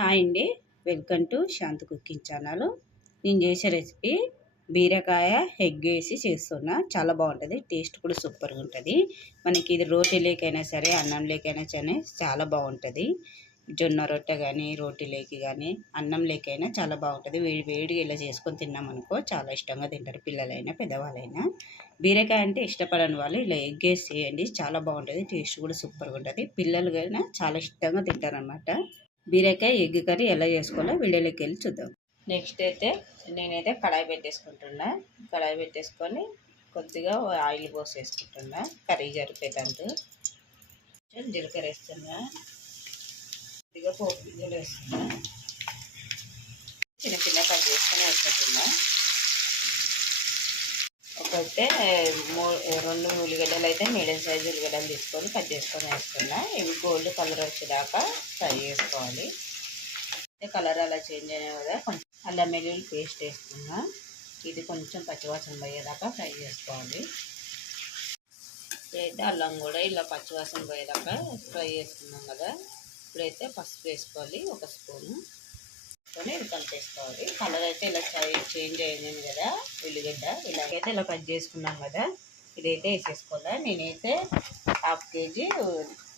Hi అండి. Welcome to Shanti cooking channel. నేను చేసే రెసిపీ బీరకాయ ఎగ్ వేసి చేస్తున్నా. చాలా బాగుంటుంది. టేస్ట్ కూడా సూపర్గా ఉంటుంది. మనకి ఇది రోటీ లేకైనా సరే అన్నం లేకైనా సరే చాలా బాగుంటుంది. జొన్న రొట్టె కానీ రోటీ లేకి కానీ అన్నం లేకైనా చాలా బాగుంటుంది. వేడి వేడిగా ఇలా చేసుకొని తిన్నామనుకో చాలా ఇష్టంగా తింటారు పిల్లలైనా పెద్దవాళ్ళైనా. బీరకాయ అంటే ఇష్టపడని వాళ్ళు ఇలా ఎగ్ వేసి చేయండి. చాలా బాగుంటుంది. టేస్ట్ కూడా సూపర్గా ఉంటుంది. పిల్లలు కానీ చాలా ఇష్టంగా తింటారనమాట బీరకాయ ఎగ్ కర్రీ ఎలా చేసుకోవాలో వీడియోలోకి వెళ్ళి చూద్దాం. నెక్స్ట్ అయితే నేనైతే కడాయి పెట్టేసుకుంటున్నా. కడాయి పెట్టేసుకొని కొద్దిగా ఆయిల్ పోసేసుకుంటున్నా. కర్రీ జరిపేటంటూ జీలకర్ర వేస్తున్నా. కొద్దిగా పోపు గింజలు వేస్తున్నా. చిన్న చిన్న కట్ చేసుకొని వేసుకుంటున్నా. ఒకైతే రెండు ఉల్లిగడ్డలు అయితే మీడియం సైజు ఉల్లిగడ్డలు తీసుకొని కట్ చేసుకొని వేసుకున్నా. ఇవి గోల్డ్ కలర్ వచ్చేదాకా ఫ్రై చేసుకోవాలి. కలర్ అలా చేంజ్ అయినా కదా కొంచెం అల్లం వెల్లుల్లి పేస్ట్ వేసుకున్నా. ఇది కొంచెం పచ్చివాసన పోయేదాకా ఫ్రై చేసుకోవాలి. అయితే అల్లం కూడా ఇలా పచ్చివాసన పోయేదాకా ఫ్రై చేసుకున్నాం కదా. ఇప్పుడైతే పసుపు వేసుకోవాలి ఒక స్పూను. వేసుకొని ఇది కలిపేసుకోవాలి కలర్ అయితే ఇలా చేంజ్ అయింది కదా ఉల్లిగడ్డ ఇలాగైతే ఇలా కట్ చేసుకున్నాం కదా ఇదైతే వేసేసుకోవాలా. నేనైతే హాఫ్ కేజీ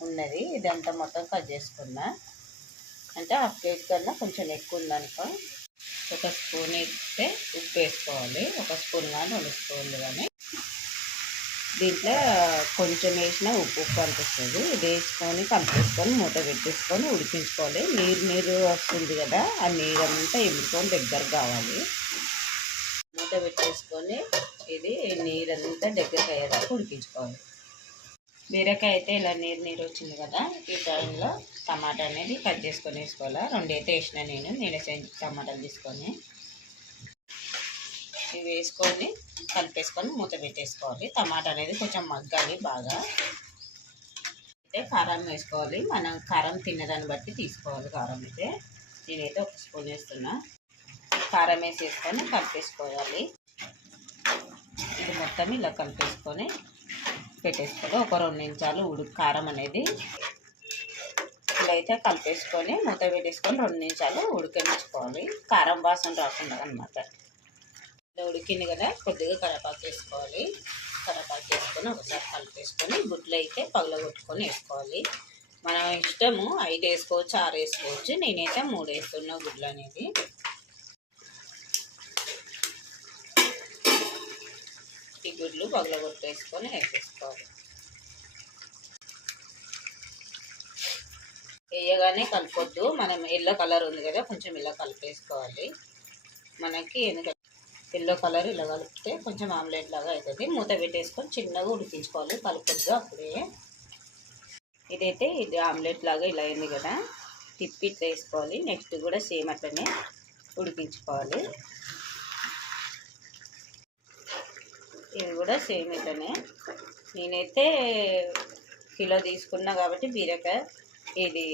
ఉన్నది ఇదంతా మొత్తం కట్ చేసుకున్నా. అంటే హాఫ్ కేజీ కన్నా కొంచెం ఎక్కువ ఉందనుకో ఒక స్పూన్ అయితే ఉప్పు వేసుకోవాలి. ఒక స్పూన్ కానీ రెండు స్పూన్లు కానీ దీంట్లో కొంచెం వేసిన ఉప్పు ఉప్పు అనిపిస్తుంది ఇది వేసుకొని కలిపేసుకొని మూత పెట్టేసుకొని ఉడికించుకోవాలి. నీరు నీరు వస్తుంది కదా ఆ నీరు అంతా ఎముకొని దగ్గర కావాలి. మూత పెట్టేసుకొని ఇది నీరంతా దగ్గరకు అయ్యేదాకా ఉడికించుకోవాలి. బీరకాయ అయితే ఇలా నీరు నీరు వచ్చింది కదా ఈ టైంలో టమాటా అనేది కట్ చేసుకొని వేసుకోవాలి? రెండు అయితే వేసిన నేను నేను టమాటాలు తీసుకొని. ఇవి వేసుకొని కలిపేసుకొని మూత పెట్టేసుకోవాలి. టమాటా అనేది కొంచెం మగ్గాలి బాగా. అయితే కారం వేసుకోవాలి. మనం కారం తినేదాన్ని బట్టి తీసుకోవాలి కారం అయితే. నేనైతే ఒక స్పూన్ వేస్తున్నా. కారం వేసేసుకొని కలిపేసుకోవాలి. ఇది మొత్తం ఇలా కలిపేసుకొని పెట్టేసుకోవాలి. ఒక రెండు నిమిషాలు ఉడుకు కారం అనేది ఇలా అయితే కలిపేసుకొని మూత పెట్టేసుకొని రెండు నిమిషాలు ఉడికించుకోవాలి. కారం వాసన రాకుండా అనమాట ఉడికింది కదా కొద్దిగా కరపాకు వేసుకోవాలి. కరపాకు వేసుకొని ఒకసారి కలిపేసుకొని గుడ్లు అయితే పగలగొట్టుకొని వేసుకోవాలి. మన ఇష్టము ఐదు వేసుకోవచ్చు ఆరు వేసుకోవచ్చు. నేనైతే మూడు వేస్తున్నా గుడ్లు అనేది ఈ గుడ్లు పగలగొట్టు వేసుకొని వేసేసుకోవాలి. వేయగానే కలపొద్దు. మనం ఎల్లో కలర్ ఉంది కదా కొంచెం ఇలా కలిపేసుకోవాలి. మనకి ఎందుకంటే ఎల్లో కలర్ ఇలా కలిపితే కొంచెం ఆమ్లెట్ లాగా అవుతుంది మూత పెట్టేసుకొని చిన్నగా ఉడికించుకోవాలి. కలుపుద్దు అప్పుడే. ఇదైతే ఇది ఆమ్లెట్ లాగా ఇలా అయింది కదా. తిప్పి ఇట్లా వేసుకోవాలి. నెక్స్ట్ కూడా సేమ్ అట్లనే ఉడికించుకోవాలి. ఇది కూడా సేమ్ ఇట్లనే. నేనైతే కిలో తీసుకున్నా కాబట్టి బీరకాయ ఇది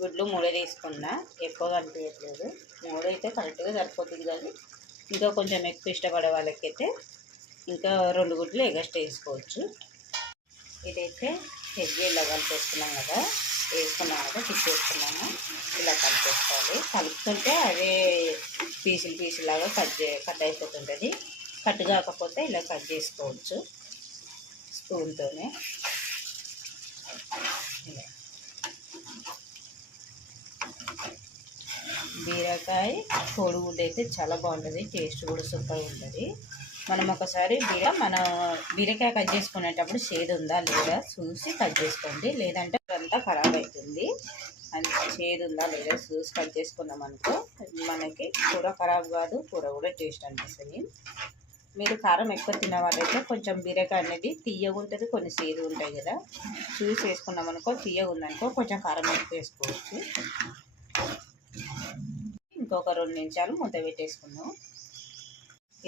గుడ్లు మూడే తీసుకున్నా. ఎక్కువగా అనిపించట్లేదు. మూడు అయితే కరెక్ట్గా సరిపోతుంది కానీ ఇంకా కొంచెం ఎక్కువ ఇష్టపడే వాళ్ళకైతే ఇంకా రెండు గుడ్లు ఎగస్ట్ వేసుకోవచ్చు. ఇదైతే ఎగ్ ఇలా కలిపేసుకున్నాం కదా వేసుకున్నాం కదా తిప్పేసుకున్నాము ఇలా కలిపేసుకోవాలి. కలుపుతుంటే అదే పీసులు పీసులాగా కట్ చే కట్ అయిపోతుంటుంది. కట్ కాకపోతే ఇలా కట్ చేసుకోవచ్చు స్పూన్తోనే. బీరకాయ కోడిగుడ్డు అయితే చాలా బాగుంటుంది టేస్ట్ కూడా సూపర్ ఉంటుంది. మనం ఒకసారి బీర మన బీరకాయ కట్ చేసుకునేటప్పుడు చేదు ఉందా లేదా చూసి కట్ చేసుకోండి. లేదంటే అంతా ఖరాబ్ అవుతుంది అది చేదు ఉందా లేదా చూసి కట్ చేసుకున్నాం అనుకో. మనకి కూర ఖరాబ్ కాదు కూర కూడా టేస్ట్ అనిపిస్తుంది. మీరు కారం ఎక్కువ తినేవాళ్ళైతే కొంచెం బీరకాయ అనేది తీయగా ఉంటుంది కొన్ని చేదు ఉంటాయి కదా. చూసి వేసుకున్నాం అనుకో తీయగా ఉందనుకో కొంచెం కారం ఎక్కువ వేసుకోవచ్చు. ఇంకొక రెండు నిమిషాలు మూత పెట్టేసుకుందాం.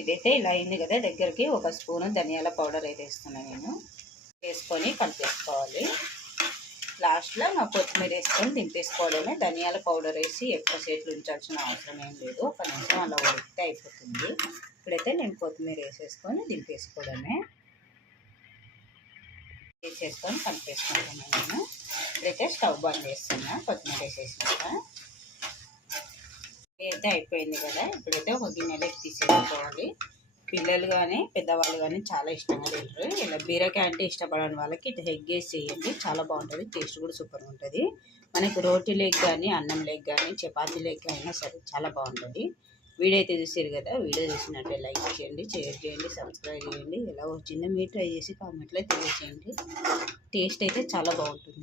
ఇదైతే ఇలా అయింది కదా దగ్గరికి ఒక స్పూను ధనియాల పౌడర్ అయితే వేస్తున్నాను నేను. వేసుకొని కలిపేసుకోవాలి. లాస్ట్లో నా కొత్తిమీర వేసుకొని దింపేసుకోవడమే. ధనియాల పౌడర్ వేసి ఎక్కువ సేట్లు ఉంచాల్సిన అవసరం ఏం లేదు. ఒక నిమిషం అలా ఉడికితే అయిపోతుంది. ఇప్పుడైతే నేను కొత్తిమీర వేసేసుకొని దింపేసుకోవడమే. వేసేసుకొని కలిపేసుకుంటున్నాను నేను. ఇప్పుడైతే స్టవ్ బంద్ చేస్తున్నా. కొత్తిమీర వేసేసినాక. అయితే అయిపోయింది కదా. ఇప్పుడైతే ఒక గిన్నెలోకి తీసేసుకోవాలి. పిల్లలు కానీ పెద్దవాళ్ళు కానీ చాలా ఇష్టంగా తింటారు. ఇలా బీరకాయ అంటే ఇష్టపడని వాళ్ళకి ఇట్లా ఎగ్ చేయండి చాలా బాగుంటుంది. టేస్ట్ కూడా సూపర్ ఉంటుంది. మనకి రోటీ లేక్ కానీ అన్నం లేక్ కానీ చపాతీ లేక్ అయినా సరే చాలా బాగుంటుంది. వీడియో అయితే చూసారు కదా? వీడియో చూసినట్టే లైక్ చేయండి షేర్ చేయండి సబ్స్క్రైబ్ చేయండి. ఎలా వచ్చిందో మీరు ట్రై చేసి కామెంట్లో తెలియజేయండి టేస్ట్ అయితే చాలా బాగుంటుంది.